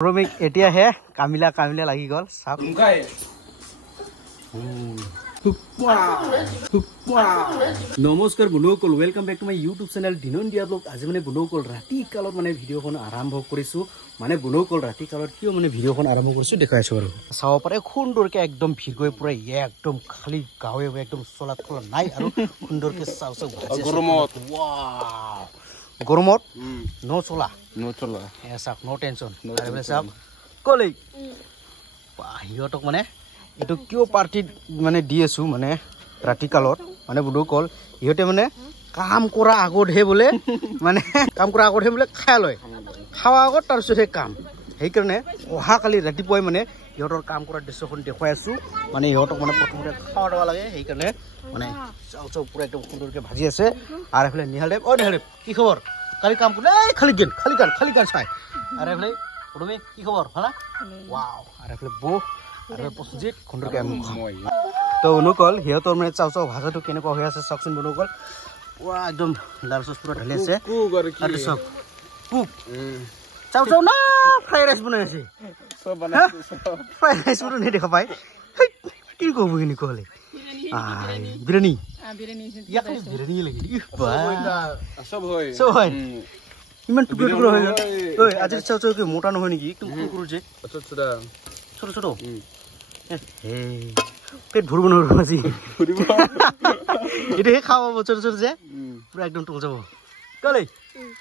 Romik etia he Kamila lagi gol sak. নমস্কাৰ বন্ধুসকল welcome back to my YouTube channel দিনন দিয়া blog আজি মানে বন্ধুসকল ৰাতি কালত মানে ভিডিওখন আৰম্ভ কৰিছো মানে বন্ধুসকল ৰাতি কালত কিয় মানে ভিডিওখন আৰম্ভ কৰিছো দেখাইছো আৰু চাও পাৰে খুন্দৰকে একদম ভিগৈ পুৰা একদম খালি গাৱে একদম চলাত খলা নাই আৰু খুন্দৰকে চাও গৰমত ওয়াও গৰমত নো চলা এসা নো টেনশন আৰু বলে সব কলেই বাহিৰতক মানে এটো কিয় পাৰ্টি মানে দি আছো মানে ৰাতি কালত মানে বুডু কল ইহতে মানে কাম কৰা আগত হে বলে মানে কাম কৰা আগত হে বলে খাই লয় খাওয়া আগত তাৰ পিছত কাম সেই কাৰণে অহা কালি ৰাতিপুৱাই মানে ইহতৰ কাম কৰা দৃশ্যখন দেখুৱাই আছো মানে ইহতক মানে প্ৰথমতে খাওয়া দেৱা লাগে সেই কাৰণে মানে চাও পুৰা একদম সুন্দৰকে ভাজি আছে আৰু এফালে নিহালদেৱ ও নিহালদেৱ কি খবৰ কালি কাম কৰে খালি গান চাই আৰু এফালে তুমি কি খবৰ হলা ওয়াও আৰু এফালে বো আৰু পছজিত খুন্দৰকে আমি তো অনুকল হিয়তৰ মানে চাও ভাষাটো কেনেকুৱা হৈ আছে চাওকচোন অনুকল ওয়া একদম লাল সস পুৰা ঢালি আছে আৰু সব কুক চাও না ফ্রাইড রাইস বনাই আছে সব বনাই ফ্রাইড রাইস বনাই নেই দেখা পাই কি কব কিনি কলে বিরিয়ানি ইয়া খালি বিরিয়ানি লাগি বা সব হয় ইমান টুকুৰা হৈ গ'ল ঐ আজি চাও কি মোটা নহয় নেকি একদম কুকুৰ যে ছোট পেট ভরব না আজি এটা খাওয়া বছর যে পুরো একদম টল যাব কলে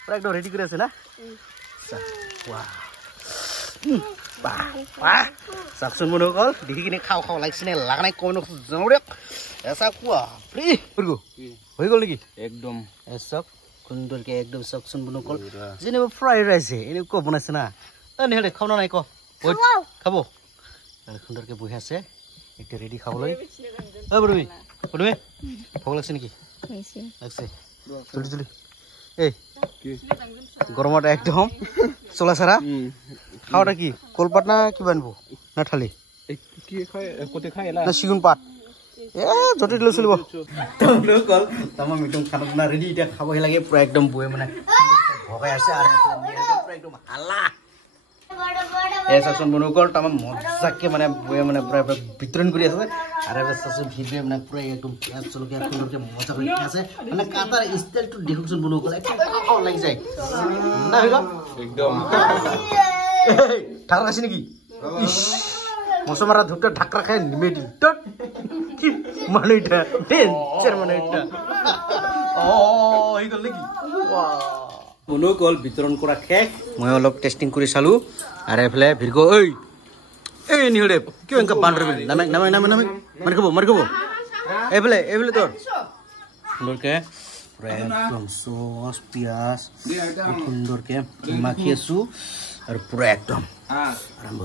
পুরো একদম রেডি করে আছে না চাকচোন মনে কল দেখি কিনে খাও লাগছে না লাগা নাই কই নজানো রে এসা কুয়া ফ্রি হয়ে গেল নাকি একদম এসব সুন্দরকে একদম চাকচোন মনে কল যেনে ফ্রাইড রাইস এনে ক বনাইছে না নেহলে খাও না নাই ক খাবো সুন্দৰকে বহি আছে একটু রেডি খাবলৈ ও বড়মি ভোক লাগছে নাকি লাগছে চলি এই গরমত একদম চলা সারা খাওয়াটা কি কলপাত না কি বানবো না থালি না সিগুন পাত যত দিলে চলিব কল তামাম একদম খানা রেডি এটা খাবই লাগে পুরা একদম বয়ে মানে ভগাই আছে আর পুরা একদম হালা এসাসন বনুকল তামাম মজাকে মানে বয়ে মানে পুরা বিতরণ কৰি আছে আৰু এসাসন ভিডিও মানে পুৰা একদম চলকে সুন্দৰকে মজা কৰি আছে মানে কাটাৰ ষ্টাইলটো দেখুন বনুকল একদম খাও লাগি যায় না হৈ গল একদম ঠাক আছে নেকি মছমাৰা ধুপটা ঢাকৰা খাই নিমেটি টট কি মানেটা টেনচন মানেটা হৈ গল নেকি ওয়াও বনুকল বিতৰণ কৰা শেষ মই অলপ টেস্টিং কৰি চালো আৰু এফালে ভিৰগো এই নিহলে কিয় এনেকা বান্দৰ বিল নামে মাৰিব এফালে তোৰ সুন্দৰকে একদম সস পিয়াজ সুন্দৰকে মাখি আছো আৰু পুৰা একদম আৰম্ভ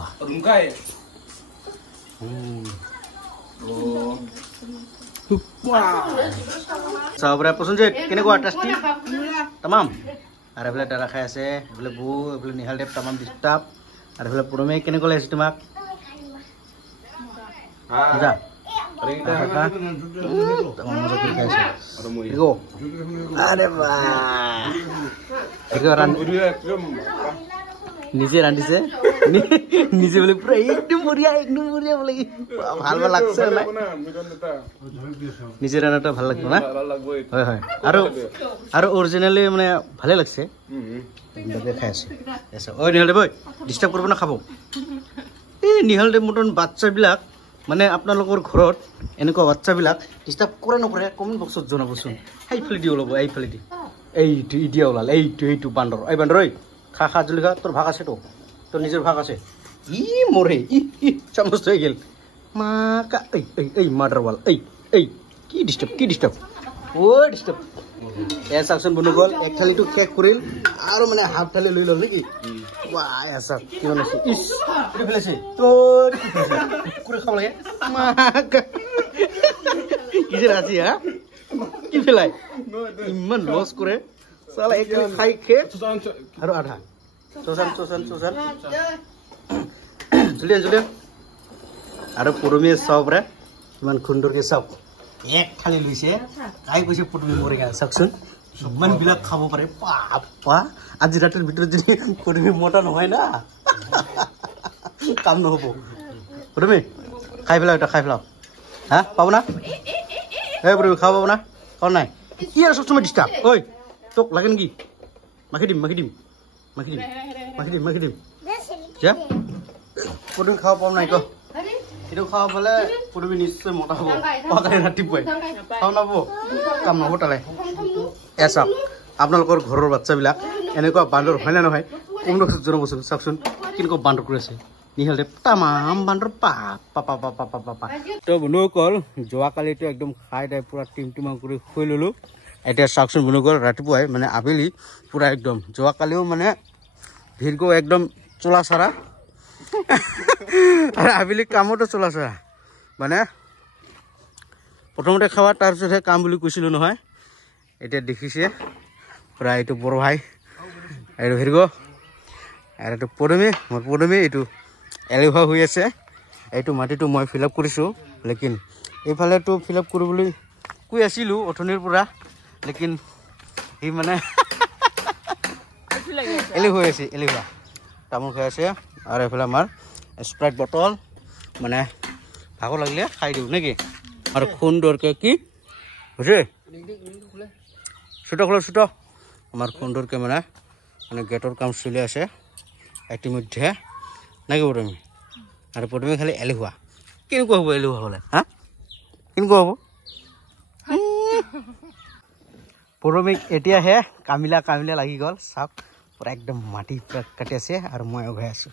চাবৰা পছন্দ যে কেনেকুৱা টেষ্টি তামাম আৰু এফালে দাদা খাই আছে এফালে বু এফালে নিহালদেৱ তামাম ডিষ্টাৰ্ব আৰু এফালে পুৰমে কেনেকুৱা লাগিছে তোমাক নিজে ৰান্ধিছে নিজে বোলে পুৰা একদম বঢ়িয়া বোলে ভাল লাগছে নিজে ৰান্ধাটা ভাল লাগিব না হয় আৰু অৰিজিনেলি মানে ভালে লাগছে খাই আছে ঐ নিহালদেৱ ডিষ্টাৰ্ব কৰিব না খাব এই নিহালদেৱ মতন বাচ্চাবিলাক মানে আপোনালোকৰ ঘৰত এনেকুৱা বাচ্চাবিলাক ডিষ্টাৰ্ব কৰে নকৰে কমেণ্ট বক্সত জনাবচোন এইফালে দি ওলাব এইফালে দি এইটো ইডিয়া ওলাল এইটো বান্দৰ ঐ খা জলদি খা তোৰ ভাগ আছে তোৰ নিজৰ ভাগ আছে মৰে চামচ হৈ গেল মাকা এই মাৰ্ডাৰৱাল কি ডিষ্টাৰ্ব ডিষ্টাৰ্ব চাকচোন বনু গল এক থালিটো শেষ কৰিল আৰু মানে হাফ থালি লৈ লল নেকি কিমান আছে ফেলাইছে তোৰ কৰি খাব লাগে কি যে ৰাজি কি ফেলাই ইমান লছ কৰে চালা এক খাই শেষ আৰু আধা চোচান জুলিয়া আৰু পুৰমিয়ে চাওপৰা কিমান সুন্দৰকে চাওক এক থালি লৈছে কাই কৈছে পুৰমি মৰি গা চাওকচোন ইমান বিলাক খাব পাৰে বাপা আজি ৰাতিৰ ভিতৰত যদি পুৰমি মোটা নহয় না কাম নহ'ব তুমি খাই পেলাও এটা খাই পেলাও হা পাব না এই বুঢ়ী খাব পাব না খাব নাই কি আৰু চব সময় ডিষ্টাৰ্ব ঐ তোক লাগে নেকি মাখি দিম যা পদুমি খাব পাব নাই ক এইটো খাব পালে পদুমি নিশ্চয় মতা হ'ব কালি ৰাতিপুৱাই খাব নাব কাম নহ'ব তালে এয়া চাওক আপোনালোকৰ ঘৰৰ বাচ্চাবিলাক এনেকুৱা বান্দৰ হয় নে নহয় কমনো জনাবচোন চাওকচোন কেনেকুৱা বান্দৰ কৰি আছে নিহালতে তামাম বান্দৰ পা তো বন্ধুসকল যোৱাকালিতো একদম খাই দাই পুৰা টিমটিমা কৰি শুই ল'লোঁ এতিয়া চাওকচোন বন্ধুসকল ৰাতিপুৱাই মানে আবেলি পুৰা একদম যোৱাকালিও মানে ভিৰগো একদম চোলাচৰা আৰু আবেলি কামতো চোলাচৰা মানে প্ৰথমতে খাৱা তাৰপিছতহে কাম বুলি কৈছিলোঁ নহয় এতিয়া দেখিছে পুৰা এইটো বড় ভাই এইটো ভিৰগো আৰু এইটো পদুমি এইটো এলেহুৱা হৈ আছে এইটো মাটিটো মই ফিল আপ কৰিছোঁ লেকিন এইফালেতো ফিল আপ কৰিবলৈ কৈ আছিলোঁ অথনিৰ পৰা লেকিন সি মানে এলেহুৱা আছে এলেহুৱা তামোল খাই আছে আৰু এইফালে আমাৰ স্প্ৰাইট বটল মানে ভাগৰ লাগিলে খাই দিওঁ নেকি আৰু সুন্দৰকৈ কি হৈছে চুট আমাৰ সুন্দৰকৈ মানে গেটৰ কাম চলি আছে ইতিমধ্যে নাকি পদুমি আৰু পদুমি খালি এলেহুৱা কেনেকুৱা হ'ব এলেহুৱা হ'লে হা কেনেকুৱা হ'ব পদুমিক এতিয়াহে কামিলা লাগি গ'ল চাওক পুৰা একদম মাটি পুৰা কাটি আছে আৰু মই উভাই আছোঁ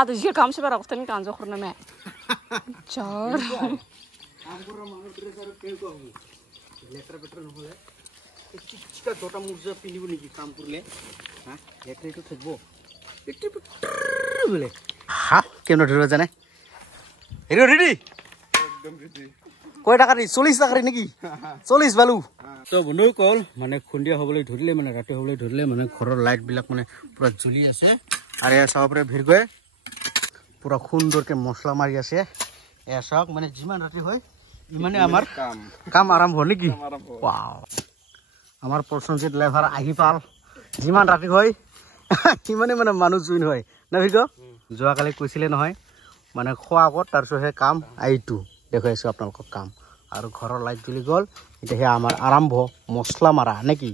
ada juga kamu sebenarnya waktu ini kan zohor nama jar কেমন ধৰিব জানে ৰেডি কয় টাকা 40 টাকা নেকি 40 বালু তো বন্ধুসকল মানে খুন্দিয়া হ'বলৈ ধৰিলে মানে ৰাতি হ'বলৈ ধৰিলে মানে ঘৰৰ লাইটবিলাক মানে পুৰা জ্বলি আছে আৰু এয়া চাব পাৰে ভিৰগৈ পুৰা সুন্দৰকৈ মছলা মাৰি আছে এয়া চাওক মানে যিমান ৰাতি হয় ইমানে আমাৰ কাম আৰম্ভ হয় নেকি ৱাও আমাৰ প্ৰসঞ্জিত লেভাৰ আহি পাল যিমান ৰাতি হয় সিমানে মানে মানুহ জুইন হয় না ভিৰগো যোৱাকালি কৈছিলে নহয় মানে খোৱা আগত তাৰপিছতহে কাম এইটো দেখুৱাইছোঁ আপোনালোকক কাম আৰু ঘৰৰ লাইট জ্বলি গ'ল এতিয়া আমাৰ আৰম্ভ মছলা মাৰা নেকি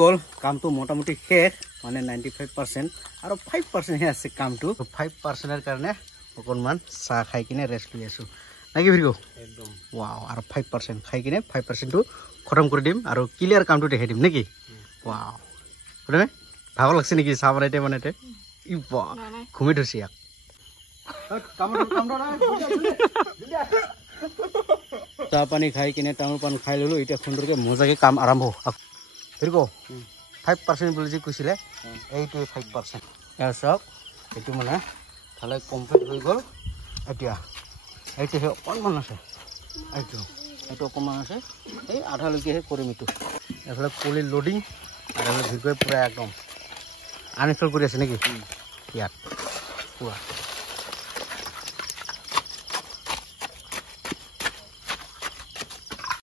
গ'ল কামটো মোটামুটি শেষ মানে 95% আৰু 5%হে আছে কামটো 5%ৰ কাৰণে অকণমান চাহ খাই কিনে ৰেষ্ট লৈ আছোঁ নাকি ভিৰগো একদম ৱাও আৰু 5% খাই কিনে 5%টো খতম কৰি দিম আৰু ক্লিয়াৰ কামটো দেখাই দিম নেকি ৱাও শুনে ভাগৰ লাগছে নেকি চাহ বনাইতে ই বা ঘুমি থৈছে ইয়াক চাহ পানী খাই কিনে তামোল পাণ খাই ল'লোঁ এতিয়া সুন্দৰকৈ মজাকৈ কাম আৰম্ভ ভিৰগো 5% বুলি যে কৈছিলে এইটোৱে 5% এয়া চাওক এইটো মানে ভালে কমপ্লিট হৈ গ'ল এতিয়া এইটোহে অকণমান আছে এইটো অকণমান আছে এই আধালৈকেহে কৰিম এইটো এইফালে কলি লোডিং আৰু ভিৰগৈ পূৰা একদম আনইনষ্টল কৰি আছে নেকি ইয়াত পুৰা